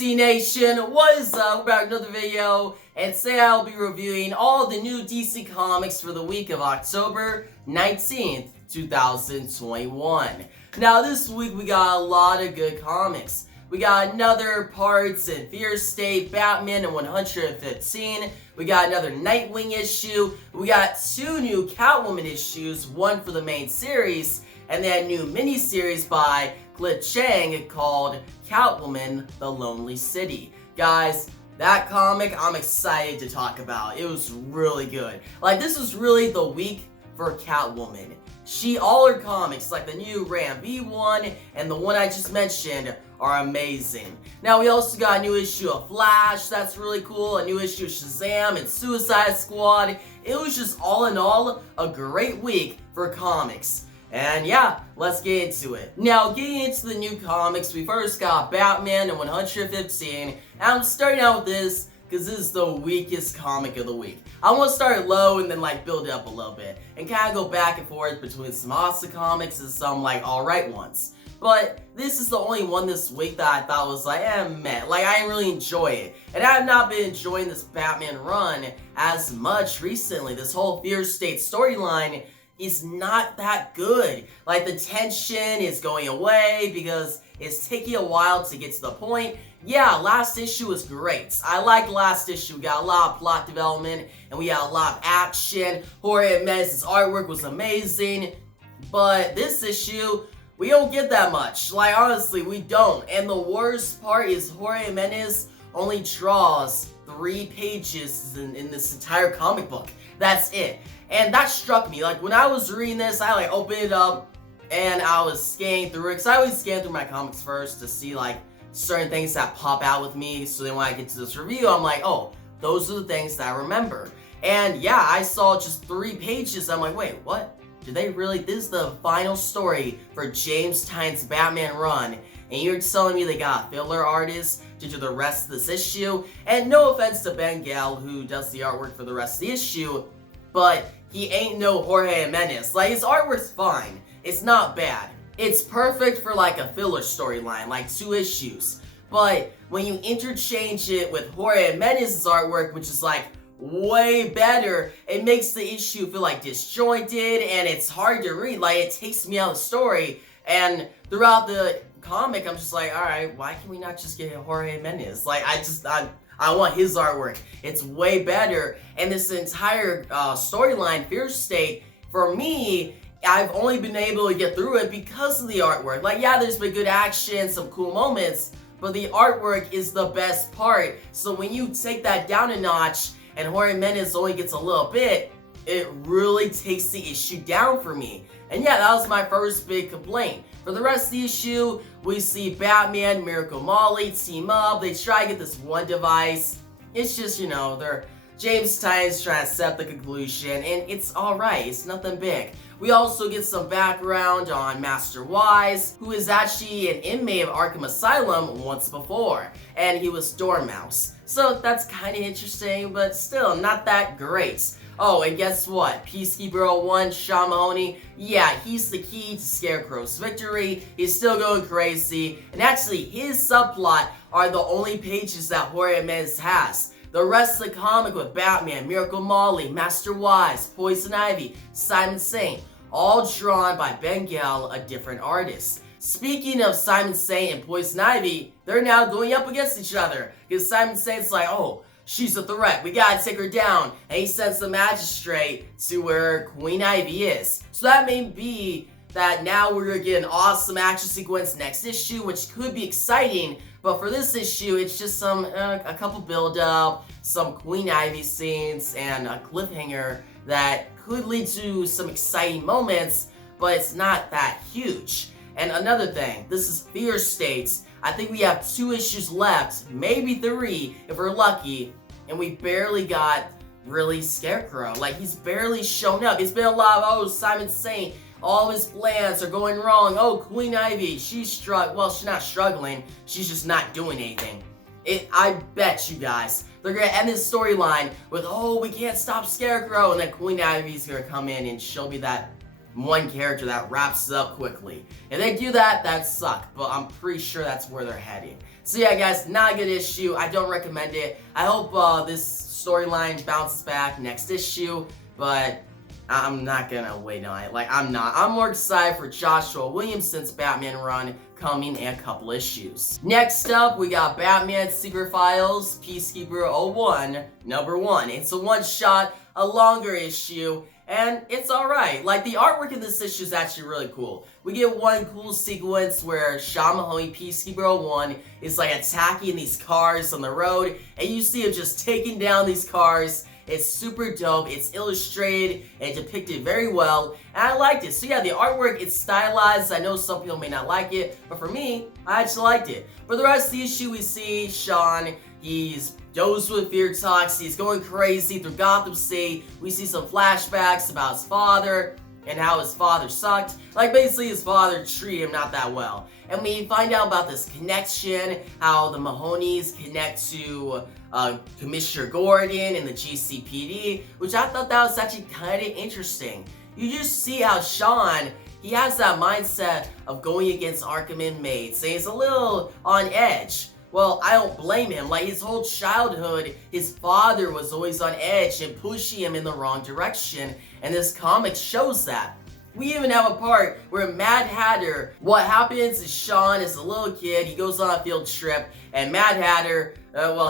DC Nation, what is up? We're back with another video, and today I'll be reviewing all the new DC Comics for the week of October 19th, 2021. Now this week we got a lot of good comics. We got another Parts in Fear State, Batman in 115, we got another Nightwing issue, we got two new Catwoman issues, one for the main series, and then a new miniseries by Cliff Chang called Catwoman, The Lonely City. Guys, that comic I'm excited to talk about. It was really good. Like, this was really the week for Catwoman. All her comics, like the new Ram V1 and the one I just mentioned, are amazing. Now we also got a new issue of Flash, that's really cool, a new issue of Shazam and Suicide Squad. It was just all in all a great week for comics. And yeah, let's get into it. Now, getting into the new comics, we first got Batman in 115, and I'm starting out with this because this is the weakest comic of the week. I want to start low and then build it up a little bit, and kind of go back and forth between some awesome comics and some alright ones. But this is the only one this week that I thought was meh. I didn't really enjoy it. And I have not been enjoying this Batman run as much recently. This whole Fear State storyline is not that good. The tension is going away because it's taking a while to get to the point. Yeah, last issue was great. I liked last issue. We got a lot of plot development and we got a lot of action. Jorge Jimenez's artwork was amazing. But this issue, we don't get that much. Honestly, we don't. And the worst part is Jorge Jimenez only draws 3 pages in this entire comic book. That's it. And that struck me. When I was reading this, I opened it up and I was scanning through it. Because I always scan through my comics first to see certain things that pop out with me. So then when I get to this review, I'm oh, those are the things that I remember. And yeah, I saw just 3 pages. I'm wait, what? Did they really? This is the final story for James Tynion's Batman run. And you're telling me they got a filler artist to do the rest of this issue? And no offense to Ben Gale, who does the artwork for the rest of the issue, but he ain't no Jorge Jimenez. His artwork's fine. It's not bad. It's perfect for a filler storyline, 2 issues. But when you interchange it with Jorge Jimenez's artwork, which is way better, it makes the issue feel disjointed and it's hard to read. It takes me out of the story. And throughout the comic, I'm just alright, why can we not just get Jorge Jimenez? I want his artwork. It's way better. And this entire storyline, Fear State, for me, I've only been able to get through it because of the artwork. Yeah, there's been good action, some cool moments, but the artwork is the best part. So when you take that down a notch and Jorge Jimenez only gets a little bit, it really takes the issue down for me. And yeah, that was my first big complaint. For the rest of the issue, we see Batman, Miracle Molly team up. They try to get this one device. It's just, they're James Tynion's trying to set the conclusion, and it's alright. It's nothing big. We also get some background on Master Wise, who is actually an inmate of Arkham Asylum once before, and he was Dormouse. So that's kind of interesting, but still not that great. Oh, and guess what? Peacekeeper 01, Sean Mahoney, yeah, he's the key to Scarecrow's victory. He's still going crazy, and actually his subplot are the only pages that Jorge Jimenez has. The rest of the comic with Batman, Miracle Molly, Master Wise, Poison Ivy, Simon Saint, all drawn by Ben Gale, a different artist. Speaking of Simon Saint and Poison Ivy, they're now going up against each other. Because Simon Saint's oh, she's a threat, we gotta take her down. And he sends the magistrate to where Queen Ivy is. So that may be that now we're gonna get an awesome action sequence next issue, which could be exciting. But for this issue, it's just a couple build-up, some Queen Ivy scenes, and a cliffhanger that could lead to some exciting moments, but it's not that huge. And another thing, this is Fear State. I think we have 2 issues left, maybe 3 if we're lucky, and we barely got really Scarecrow. He's barely shown up. It's been a lot of, oh, Simon Saint, all his plans are going wrong. Oh, Queen Ivy, she's not struggling, she's just not doing anything. I bet you guys, they're gonna end this storyline with, oh, we can't stop Scarecrow, and then Queen Ivy's gonna come in and she'll be that one character that wraps it up quickly. If they do that, that sucks, but I'm pretty sure that's where they're heading. So yeah, guys, not a good issue. I don't recommend it. I hope this storyline bounces back next issue, but I'm not gonna wait on it. I'm not. I'm more excited for Joshua Williamson's Batman run coming in a couple issues. Next up, we got Batman Secret Files Peacekeeper 01 #1. It's a one-shot, a longer issue, and it's alright. The artwork in this issue is actually really cool. We get one cool sequence where Sean Mahoney, Peacekeeper 01, is attacking these cars on the road, and you see him just taking down these cars. It's super dope, it's illustrated and depicted very well, and I liked it. So yeah, the artwork, it's stylized. I know some people may not like it, but for me, I actually liked it. For the rest of the issue, we see Sean, he's dosed with fear talks, he's going crazy through Gotham City. We see some flashbacks about his father and how his father sucked. Basically his father treated him not that well. And we find out about this connection, how the Mahonies connect to Commissioner Gordon and the GCPD, which I thought that was actually kind of interesting. You just see how Sean, he has that mindset of going against Arkham inmates, and he's a little on edge. Well, I don't blame him. His whole childhood, his father was always on edge and pushing him in the wrong direction, and this comic shows that. We even have a part where Mad Hatter, what happens is Sean is a little kid, he goes on a field trip, and Mad Hatter,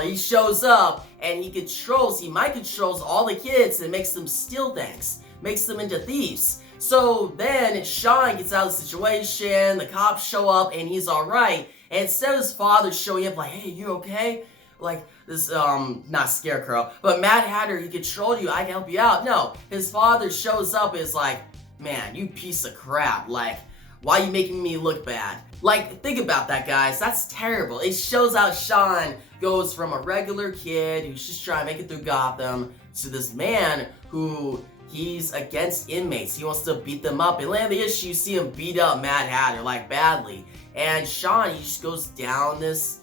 he shows up, and he mind controls all the kids and makes them steal things, makes them into thieves. So then Sean gets out of the situation, the cops show up, and he's alright, and instead of his father showing up hey, you okay? This, not Scarecrow, but Mad Hatter, he controlled you, I can help you out. No, his father shows up and is man, you piece of crap, why are you making me look bad? Think about that, guys, that's terrible. It shows how Sean goes from a regular kid who's just trying to make it through Gotham to this man who, he's against inmates. He wants to beat them up. And later in the issue, you see him beat up Mad Hatter, badly. And Sean, he just goes down this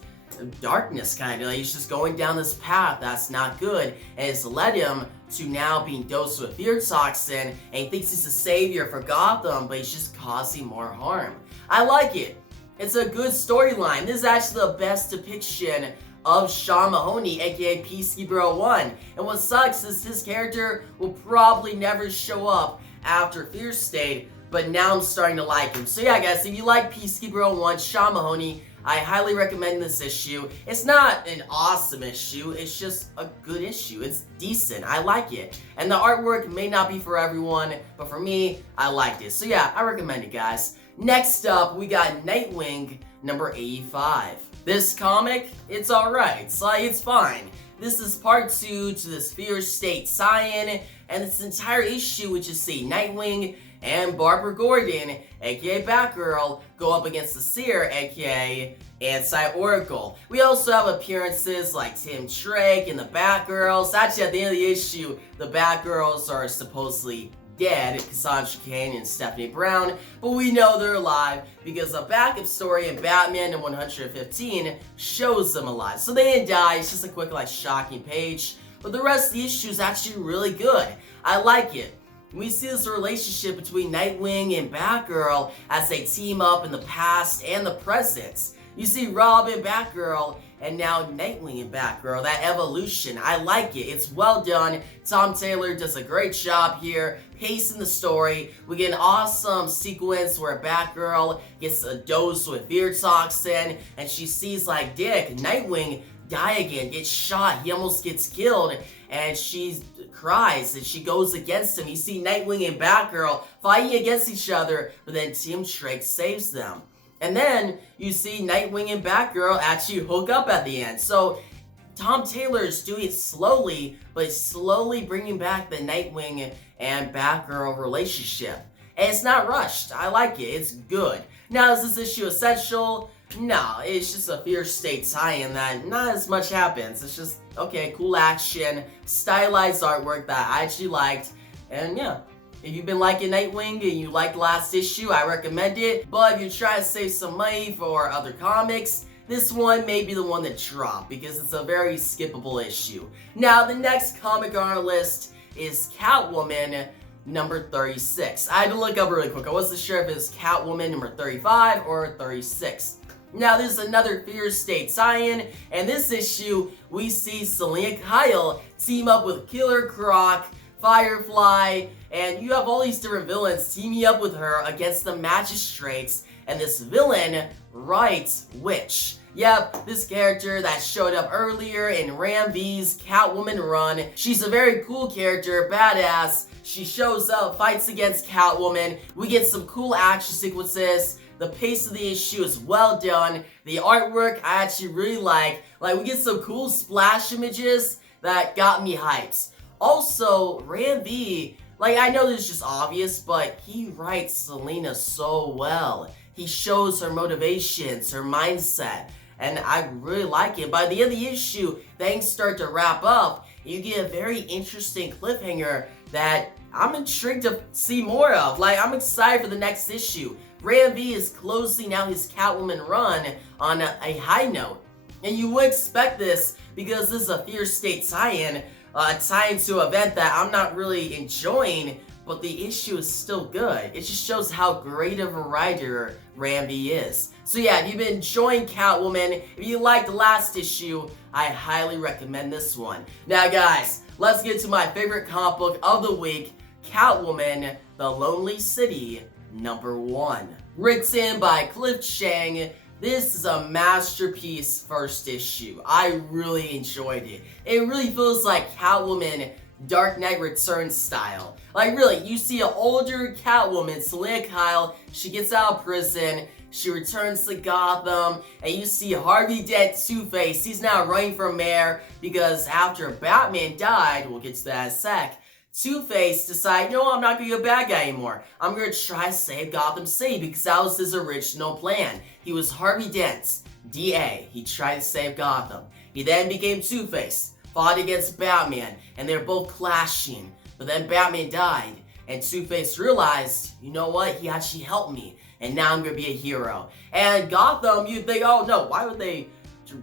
darkness, he's just going down this path that's not good, and it's led him to now being dosed with fear toxin, and he thinks he's a savior for Gotham, but he's just causing more harm. I like it. It's a good storyline. This is actually the best depiction of Sean Mahoney, aka Peacekeeper 01. And what sucks is his character will probably never show up after Fear State, but now I'm starting to like him. So yeah, guys, if you like Peacekeeper 01, Sean Mahoney, I highly recommend this issue. It's not an awesome issue, it's just a good issue. It's decent, I like it. And the artwork may not be for everyone, but for me, I liked it. So yeah, I recommend it, guys. Next up, we got Nightwing #85. This comic, it's alright, it's fine. This is part 2 to this Fear State tie-in, and this entire issue, which is Nightwing and Barbara Gordon, aka Batgirl, go up against the Seer, aka Anti-Oracle. We also have appearances like Tim Drake and the Batgirls. Actually, at the end of the issue, the Batgirls are supposedly dead, Cassandra Cain and Stephanie Brown, but we know they're alive because a backup story in Batman #115 shows them alive. So they didn't die, it's just a quick, shocking page, but the rest of the issue is actually really good. I like it. We see this relationship between Nightwing and Batgirl as they team up in the past and the present. You see Robin, Batgirl, and now Nightwing and Batgirl, that evolution. I like it. It's well done. Tom Taylor does a great job here, pacing the story. We get an awesome sequence where Batgirl gets a dose with fear toxin, and she sees Dick, Nightwing, die again, gets shot, he almost gets killed, and she cries and she goes against him. You see Nightwing and Batgirl fighting against each other, but then Tim Drake saves them. And then you see Nightwing and Batgirl actually hook up at the end. So Tom Taylor is doing it slowly, but slowly bringing back the Nightwing and Batgirl relationship. And it's not rushed. I like it. It's good. Now, is this issue essential? No, it's just a Fear State tie-in that not as much happens. It's just, okay, cool action, stylized artwork that I actually liked, and yeah. If you've been liking Nightwing and you liked the last issue, I recommend it. But if you're trying to save some money for other comics, this one may be the one to drop because it's a very skippable issue. Now, the next comic on our list is Catwoman number 36. I had to look up really quick. I wasn't sure if it's Catwoman number 35 or 36. Now, this is another Fear State tie-in, and this issue, we see Selina Kyle team up with Killer Croc, Firefly, and you have all these different villains teaming up with her against the magistrates and this villain, Right Witch. Yep, this character that showed up earlier in Ram V's Catwoman run. She's a very cool character, badass. She shows up, fights against Catwoman. We get some cool action sequences. The pace of the issue is well done. The artwork I actually really like. We get some cool splash images that got me hyped. Also, Ram V, I know this is just obvious, but he writes Selina so well. He shows her motivations, her mindset, and I really like it. By the end of the issue, things start to wrap up. You get a very interesting cliffhanger that I'm intrigued to see more of. I'm excited for the next issue. Ram V is closing out his Catwoman run on a high note. And you would expect this because this is a Fear State tie-in, tie-in to an event that I'm not really enjoying, but the issue is still good. It just shows how great of a writer Ram V is. So yeah, if you've been enjoying Catwoman, if you liked the last issue, I highly recommend this one. Now guys, let's get to my favorite comic book of the week, Catwoman, The Lonely City, number 1. Written by Cliff Chiang, this is a masterpiece first issue. I really enjoyed it. It really feels like Catwoman Dark Knight Returns style. Really, you see an older Catwoman, Selina Kyle, she gets out of prison, she returns to Gotham, and you see Harvey Dent Two-Face. He's now running for mayor because after Batman died, we'll get to that in a sec, Two-Face decided, no, I'm not going to be a bad guy anymore. I'm going to try to save Gotham City because that was his original plan. He was Harvey Dent, DA. He tried to save Gotham. He then became Two-Face, fought against Batman, and they're both clashing. But then Batman died, and Two-Face realized, you know what, he actually helped me, and now I'm going to be a hero. And Gotham, you'd think, oh no, why would they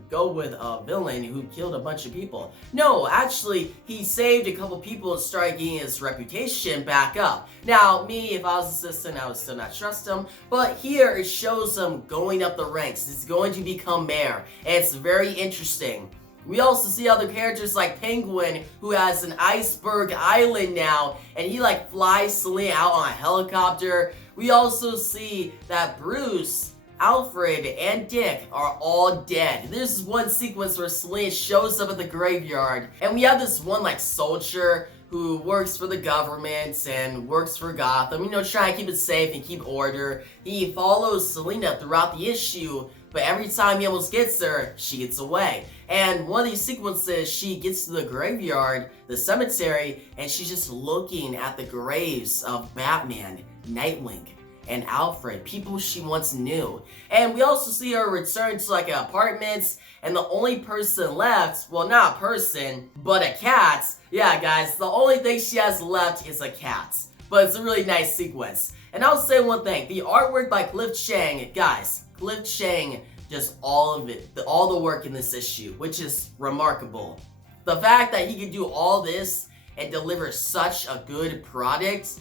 go with a villain who killed a bunch of people? No, actually, he saved a couple people and started getting his reputation back up. Now, me, if I was assistant, I would still not trust him, but here it shows him going up the ranks. He's going to become mayor, and it's very interesting. We also see other characters like Penguin, who has an iceberg island now, and he flies Selina out on a helicopter. We also see that Bruce, Alfred, and Dick are all dead. There's one sequence where Selina shows up at the graveyard, and we have this one soldier who works for the government and works for Gotham, trying to keep it safe and keep order. He follows Selina throughout the issue, but every time he almost gets her, she gets away. And one of these sequences, she gets to the graveyard, the cemetery, and she's just looking at the graves of Batman, Nightwing, and Alfred, people she once knew. And we also see her return to apartments, and the only person left, well, not a person, but a cat. Yeah guys, the only thing she has left is a cat. But it's a really nice sequence. And I'll say one thing, the artwork by Cliff Chiang, guys, Cliff Chiang does all of it, all the work in this issue, which is remarkable. The fact that he can do all this and deliver such a good product,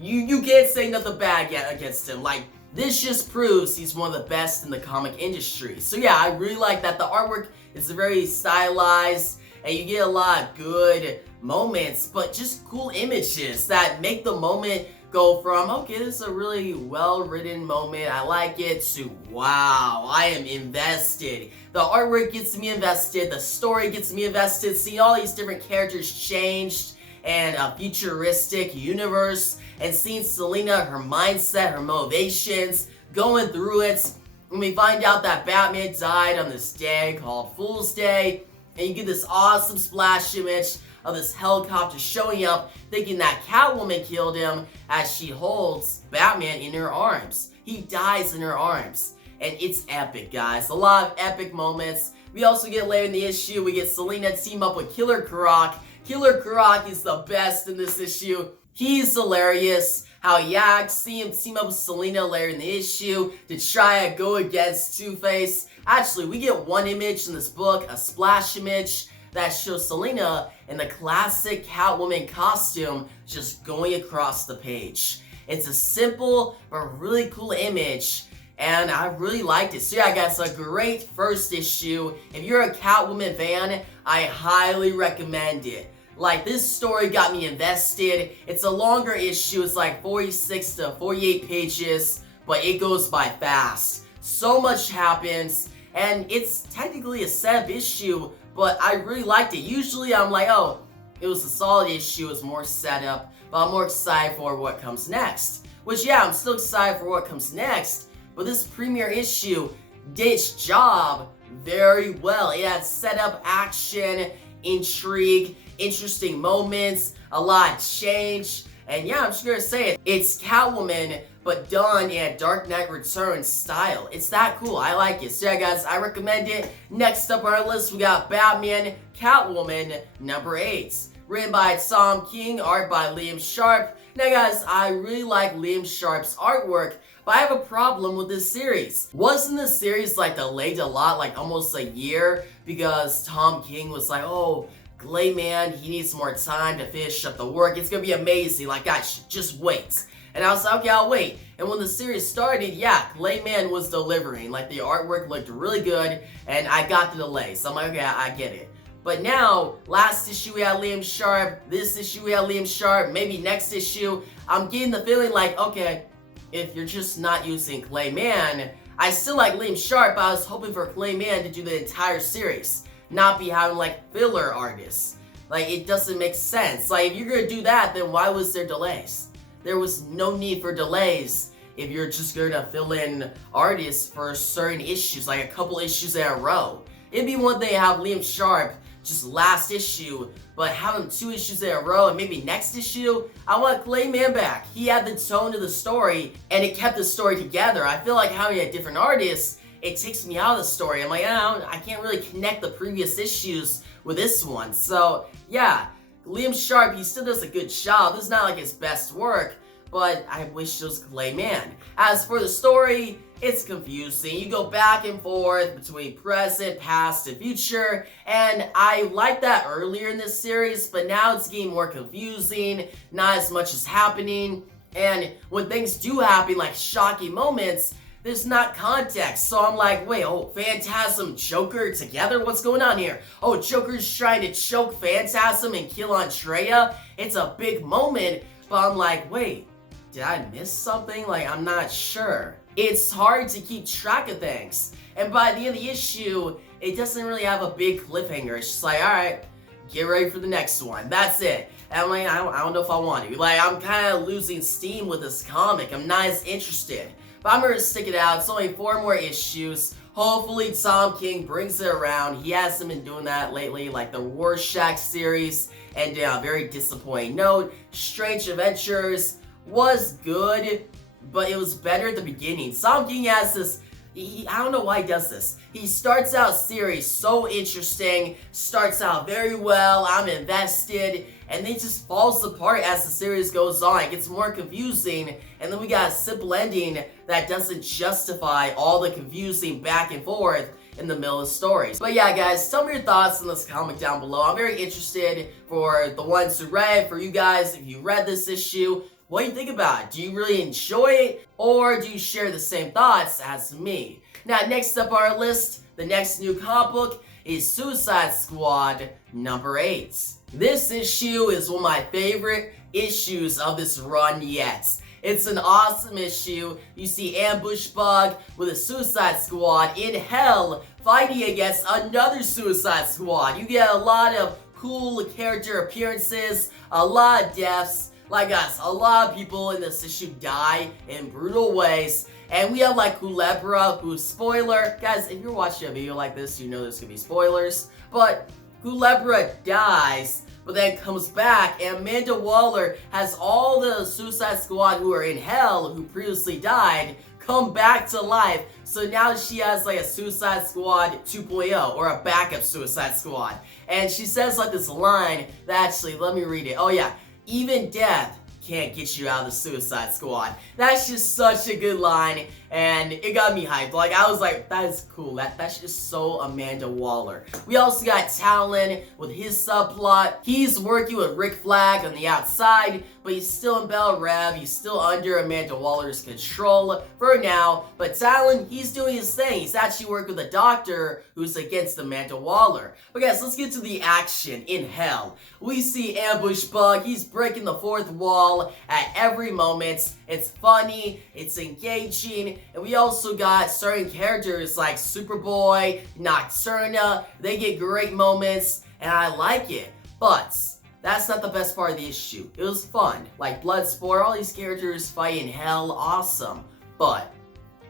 you can't say nothing bad yet against him. This just proves he's one of the best in the comic industry. So yeah, I really like that. The artwork is very stylized, and you get a lot of good moments, but just cool images that make the moment go from, okay, this is a really well-written moment, I like it, to, wow, I am invested. The artwork gets me invested, the story gets me invested, seeing all these different characters changed, and a futuristic universe, and seeing Selina, her mindset, her motivations, going through it. And we find out that Batman died on this day called Fool's Day, and you get this awesome splash image of this helicopter showing up, thinking that Catwoman killed him as she holds Batman in her arms. He dies in her arms. And it's epic, guys. A lot of epic moments. We also get later in the issue, we get Selina team up with Killer Croc. Killer Croc is the best in this issue. He's hilarious. How see him team up with Selina later in the issue to try to go against Two-Face. Actually, we get one image in this book, a splash image, that shows Selena in the classic Catwoman costume just going across the page. It's a simple but really cool image, and I really liked it. So yeah guys, a great first issue. If you're a Catwoman fan, I highly recommend it. Like, this story got me invested. It's a longer issue, it's like 46 to 48 pages, but it goes by fast. So much happens, and it's technically a setup issue, but I really liked it. Usually I'm like, oh, it was a solid issue, it's more setup, but I'm more excited for what comes next. Which yeah, I'm still excited for what comes next, but this premiere issue did its job very well. It had setup, action, intrigue, interesting moments, a lot changed, and yeah, I'm just gonna say it. It's Catwoman, but done in a Dark Knight Returns style. It's that cool. I like it. So yeah, guys, I recommend it. Next up on our list, we got Batman Catwoman number 8. Written by Tom King, art by Liam Sharp. Now guys, I really like Liam Sharp's artwork, but I have a problem with this series. Wasn't this series like delayed a lot, like almost a year, because Tom King was like, oh, Clayman, he needs more time to finish up the work. It's gonna be amazing. Like, guys, just wait. And I was like, okay, I'll wait. And when the series started, yeah, Clayman was delivering. Like, the artwork looked really good, and I got the delay. So I'm like, okay, I get it. But now, last issue we had Liam Sharp, this issue we had Liam Sharp, maybe next issue, I'm getting the feeling like, okay, if you're just not using Clayman, I still like Liam Sharp, but I was hoping for Clayman to do the entire series, not be having like filler artists. Like, it doesn't make sense. Like, if you're gonna do that, then why was there delays? There was no need for delays if you're just gonna fill in artists for certain issues, like a couple issues in a row. It'd be one thing to have Liam Sharp just last issue, but have him 2 issues in a row, and maybe next issue, I want Clayman back. He had the tone of the story, and it kept the story together. I feel like having a different artist, it takes me out of the story. I'm like, I can't really connect the previous issues with this one. So yeah, Liam Sharp, he still does a good job. This is not like his best work, but I wish it was Clayman. As for the story, it's confusing. You go back and forth between present, past, and future, and I liked that earlier in this series, but now it's getting more confusing, not as much is happening, and when things do happen, like shocking moments, there's not context. So I'm like, wait, oh, Phantasm, Joker together? What's going on here? Oh, Joker's trying to choke Phantasm and kill Andrea? It's a big moment, but I'm like, wait, did I miss something? Like, I'm not sure. It's hard to keep track of things. And by the end of the issue, it doesn't really have a big cliffhanger. It's just like, alright, get ready for the next one. That's it. And I'm like, I don't know if I want to. Like, I'm kind of losing steam with this comic. I'm not as interested. But I'm going to stick it out. It's only 4 more issues. Hopefully Tom King brings it around. He hasn't been doing that lately, like the Rorschach series. And a very disappointing note, Strange Adventures was good, but it was better at the beginning. Tom King has this, I don't know why he does this. He starts out series so interesting, starts out very well, I'm invested, and then it just falls apart as the series goes on. It gets more confusing, and then we got a simple ending that doesn't justify all the confusing back and forth in the middle of the stories. But yeah, guys, tell me your thoughts on this comic down below. I'm very interested for the ones who read, for you guys, if you read this issue, what do you think about it? Do you really enjoy it, or do you share the same thoughts as me? Now, next up on our list, the next new comic book is Suicide Squad number 8. This issue is one of my favorite issues of this run yet. It's an awesome issue. You see Ambush Bug with a Suicide Squad in hell fighting against another Suicide Squad. You get a lot of cool character appearances, a lot of deaths. Like guys, a lot of people in this issue die in brutal ways. And we have like Culebra, who's spoiler. Guys, if you're watching a video like this, you know there's gonna be spoilers. But Culebra dies, but then comes back, and Amanda Waller has all the Suicide Squad who are in hell, who previously died, come back to life. So now she has like a Suicide Squad 2.0, or a backup Suicide Squad. And she says like this line that actually, let me read it. Oh yeah. Even death can't get you out of the Suicide Squad. That's just such a good line, and it got me hyped. Like, I was like, that is cool. That's just so Amanda Waller. We also got Talon with his subplot. He's working with Rick Flag on the outside, but he's still in Belle Rev. He's still under Amanda Waller's control for now. But Talon, he's doing his thing. He's actually working with a doctor who's against Amanda Waller. But guys, let's get to the action in Hell. We see Ambush Bug. He's breaking the fourth wall at every moment. It's funny, it's engaging, and we also got certain characters like Superboy, Nocturna. They get great moments, and I like it. But that's not the best part of the issue. It was fun. Like Bloodsport, all these characters fighting Hell, awesome. But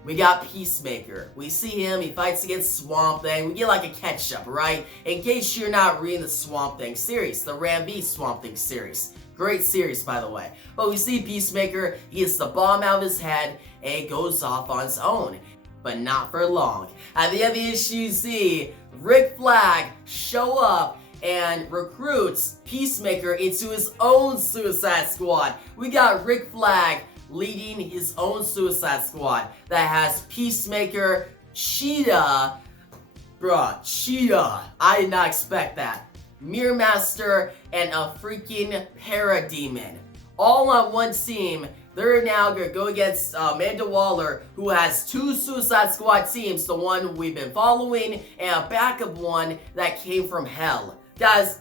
we got Peacemaker. We see him, he fights against Swamp Thing. We get like a catch-up, right? In case you're not reading the Swamp Thing series, the Ram V Swamp Thing series. Great series, by the way. But we see Peacemaker, he gets the bomb out of his head, and it goes off on its own. But not for long. At the end of the issue, you see Rick Flag show up and recruits Peacemaker into his own Suicide Squad. We got Rick Flag leading his own Suicide Squad that has Peacemaker, Cheetah, Cheetah, I did not expect that, Mirror Master, and a freaking Parademon. All on one team. They're now going to go against Amanda Waller, who has two Suicide Squad teams, the one we've been following, and a backup one that came from Hell. Guys,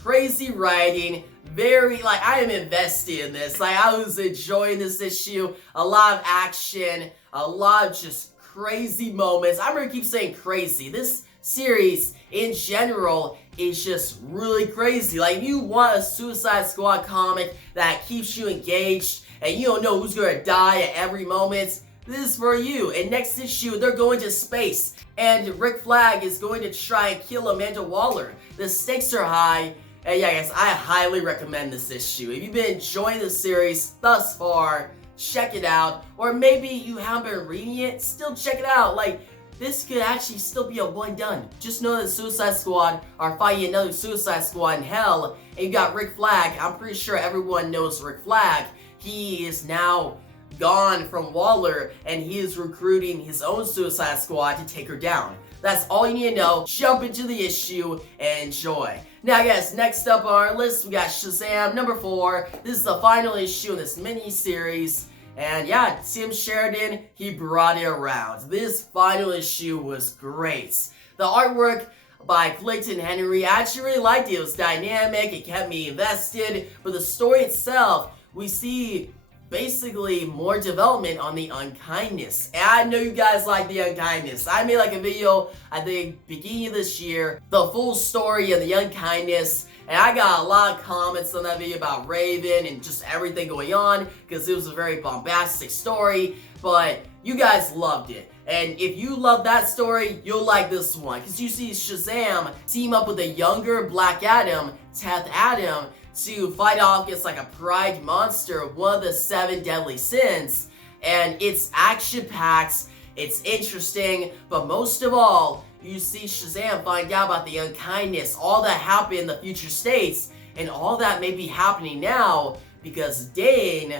crazy writing. I am invested in this. Like, I was enjoying this issue. A lot of action, a lot of just crazy moments. I'm gonna keep saying crazy. This series, in general, is just really crazy. Like, if you want a Suicide Squad comic that keeps you engaged, and you don't know who's gonna die at every moment, this is for you. And next issue, they're going to space, and Rick Flag is going to try and kill Amanda Waller. The stakes are high. And yeah, guys, I highly recommend this issue. If you've been enjoying the series thus far, check it out. Or maybe you haven't been reading it, still check it out. Like, this could actually still be a one done. Just know that Suicide Squad are fighting another Suicide Squad in Hell. And you got Rick Flag. I'm pretty sure everyone knows Rick Flag. He is now gone from Waller, and he is recruiting his own Suicide Squad to take her down. That's all you need to know. Jump into the issue and enjoy. Now guys, next up on our list, we got Shazam number 4. This is the final issue in this mini-series. And yeah, Tim Sheridan, he brought it around. This final issue was great. The artwork by Clayton Henry, I actually really liked it. It was dynamic, it kept me invested. But the story itself, we see basically more development on the unkindness. And I know you guys like the unkindness. I made like a video, I think, beginning of this year, the full story of the unkindness. And I got a lot of comments on that video about Raven and just everything going on, because it was a very bombastic story, but you guys loved it. And if you love that story, you'll like this one, because you see Shazam team up with a younger Black Adam, Teth Adam, to fight off against like a pride monster, one of the 7 deadly sins. And it's action-packed, it's interesting, but most of all, you see Shazam find out about the unkindness, all that happened in the future states, and all that may be happening now because Dane,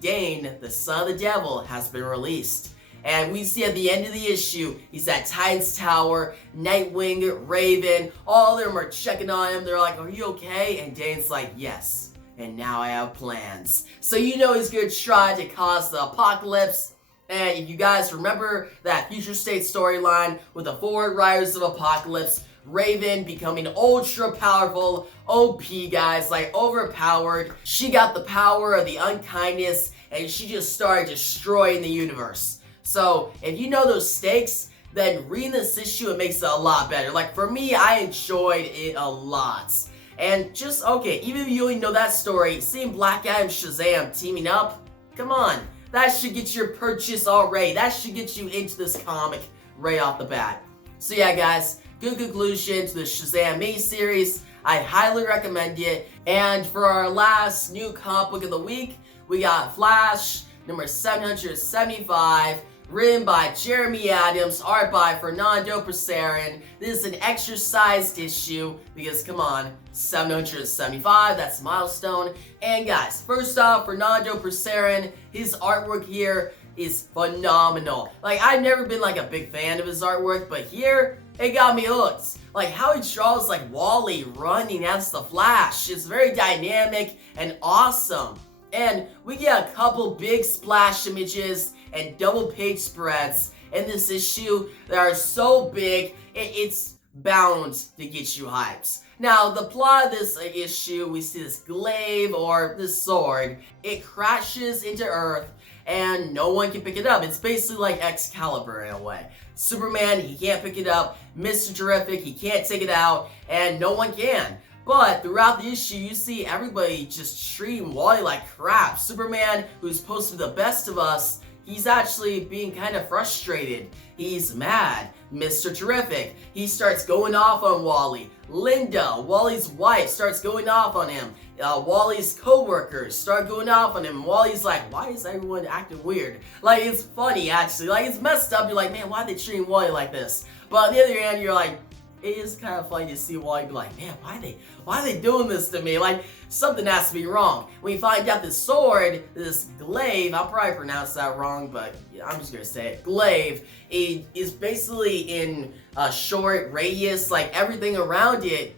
Dane, the son of the devil, has been released. And we see at the end of the issue, he's at Titan's Tower, Nightwing, Raven, all of them are checking on him. They're like, are you okay? And Dane's like, yes, and now I have plans. So you know he's gonna try to cause the apocalypse. And if you guys remember that Future State storyline with the Forward Riders of Apocalypse, Raven becoming ultra powerful, OP guys, like overpowered. She got the power of the unkindness, and she just started destroying the universe. So, if you know those stakes, then reading this issue, it makes it a lot better. Like, for me, I enjoyed it a lot. And just, okay, even if you only know that story, seeing Black Adam and Shazam teaming up, come on. That should get your purchase already. That should get you into this comic right off the bat. So yeah, guys, good conclusion to the Shazam mini-series. I highly recommend it. And for our last new comic book of the week, we got Flash, number 775, written by Jeremy Adams, art by Fernando Pescerin. This is an extra-sized issue because, come on, 775, that's a milestone. And guys, first off, Fernando Pescerin, his artwork here is phenomenal. Like, I've never been like a big fan of his artwork, but here, it got me hooked. Like, how he draws like Wally running as the Flash. It's very dynamic and awesome. And we get a couple big splash images and double page spreads in this issue that are so big, it's bound to get you hyped. Now, the plot of this issue, we see this glaive or this sword. It crashes into Earth and no one can pick it up. It's basically like Excalibur in a way. Superman, he can't pick it up. Mr. Terrific, he can't take it out, and no one can. But throughout the issue, you see everybody just treating Wally like crap. Superman, who's supposed to be the best of us, he's actually being kind of frustrated. He's mad. Mr. Terrific, he starts going off on Wally. Linda, Wally's wife, starts going off on him. Wally's co-workers start going off on him. Wally's like, why is everyone acting weird? Like, it's funny, actually. Like, it's messed up. You're like, man, why are they treating Wally like this? But on the other hand, you're like, it is kind of funny to see Wally be like, man, why are they doing this to me? Like, something has to be wrong. When you find out this sword, this glaive, I'll probably pronounce that wrong, but I'm just gonna say it. Glaive, it is basically in a short radius, like everything around it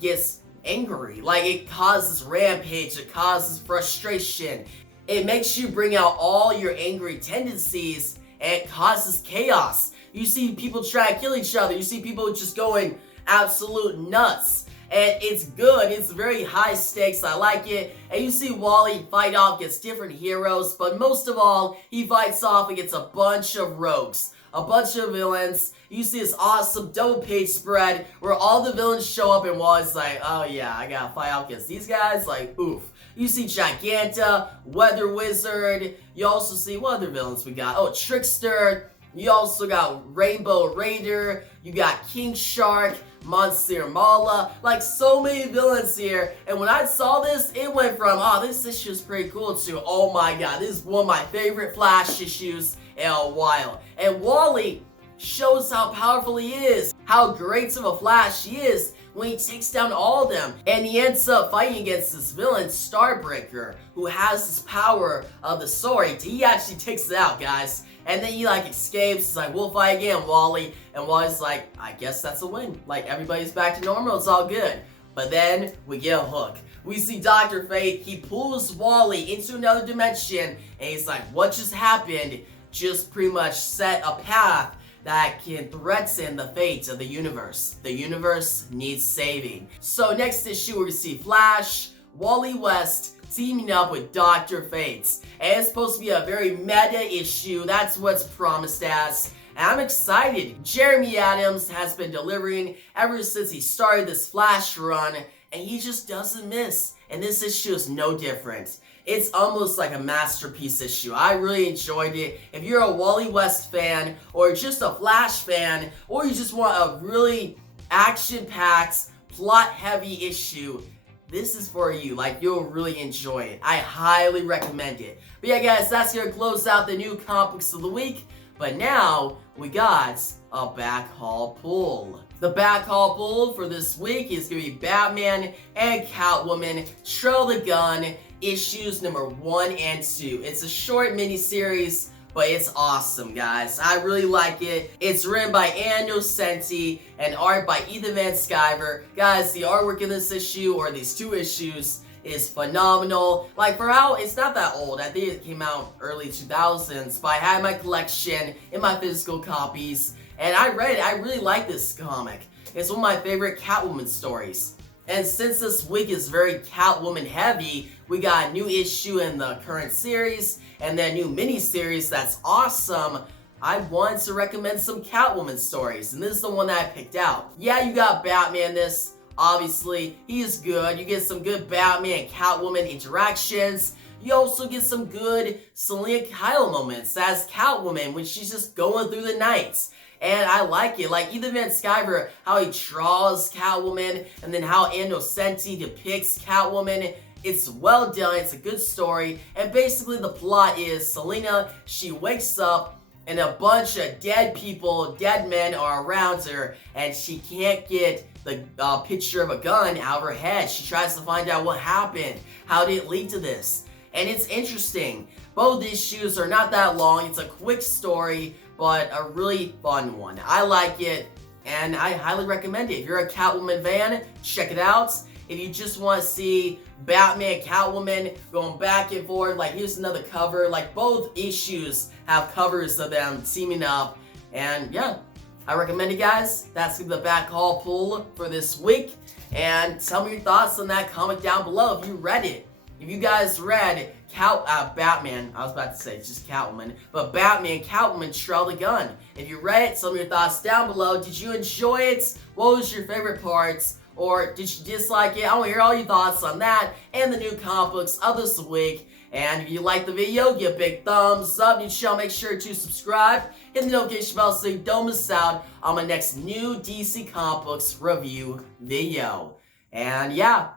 gets angry. Like, it causes rampage, it causes frustration. It makes you bring out all your angry tendencies, and it causes chaos. You see people try to kill each other. You see people just going absolute nuts. And it's good. It's very high stakes. I like it. And you see Wally fight off against different heroes. But most of all, he fights off against a bunch of rogues. A bunch of villains. You see this awesome double page spread where all the villains show up and Wally's like, oh yeah, I gotta fight off against these guys. Like, oof. You see Giganta, Weather Wizard. You also see, what other villains we got? Oh, Trickster. You also got Rainbow Raider, you got King Shark, Monsieur Mala, like so many villains here. And when I saw this, it went from, oh, this issue is pretty cool to, oh my god, this is one of my favorite Flash issues in a while. And Wally shows how powerful he is, how great of a Flash he is when he takes down all of them. And he ends up fighting against this villain, Starbreaker, who has this power of the sword. He actually takes it out, guys. And then he like escapes. He's like, we'll fight again, Wally. And Wally's like, I guess that's a win. Like, everybody's back to normal. It's all good. But then we get a hook. We see Dr. Fate. He pulls Wally into another dimension. And he's like, what just happened just pretty much set a path that can threaten the fate of the universe. The universe needs saving. So next issue, we're gonna see Flash, Wally West, teaming up with Dr. Fate. And it's supposed to be a very meta issue. That's what's promised as. And I'm excited. Jeremy Adams has been delivering ever since he started this Flash run, and he just doesn't miss. And this issue is no different. It's almost like a masterpiece issue. I really enjoyed it. If you're a Wally West fan, or just a Flash fan, or you just want a really action-packed, plot-heavy issue, this is for you. Like, you'll really enjoy it. I highly recommend it. But yeah, guys, that's gonna close out the new comics of the week. But now, we got a back haul pull. The back haul pull for this week is gonna be Batman and Catwoman, Trail the Gun, issues number 1 and 2. It's a short mini-series, but it's awesome, guys. I really like it. It's written by Ann Nocenti and art by Ethan Van Sciver. Guys, the artwork in this issue, or these 2 issues, is phenomenal. Like, for how, it's not that old. I think it came out early 2000s, but I had my collection in my physical copies, and I read it. I really like this comic. It's one of my favorite Catwoman stories. And since this week is very Catwoman heavy, we got a new issue in the current series, and then a new mini-series that's awesome. I wanted to recommend some Catwoman stories, and this is the one that I picked out. Yeah, you got Batman this. Obviously, he is good. You get some good Batman and Catwoman interactions. You also get some good Selina Kyle moments as Catwoman when she's just going through the night. And I like it. Like, Ethan Van Sciver, how he draws Catwoman, and then how Ann Nocenti depicts Catwoman. It's well done. It's a good story. And basically, the plot is Selina, she wakes up, and a bunch of dead people, dead men are around her, and she can't get the picture of a gun out of her head. She tries to find out what happened. How did it lead to this? And it's interesting. Both issues are not that long. It's a quick story, but a really fun one. I like it, and I highly recommend it. If you're a Catwoman fan, check it out. If you just want to see Batman and Catwoman going back and forth, like here's another cover. Like both issues have covers of them teaming up. And yeah, I recommend it, guys. That's the back haul pull for this week. And tell me your thoughts on that comment down below if you read it. If you guys read Batman, I was about to say it's just Catwoman, but Batman, Catwoman, Trail the Gun. If you read it, tell me your thoughts down below. Did you enjoy it? What was your favorite parts? Or did you dislike it? I want to hear all your thoughts on that and the new comic books of this week. And if you like the video, give a big thumbs up. New channel, make sure to subscribe. Hit the notification bell so you don't miss out on my next new DC comic books review video. And yeah,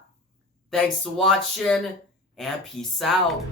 thanks for watching, and peace out.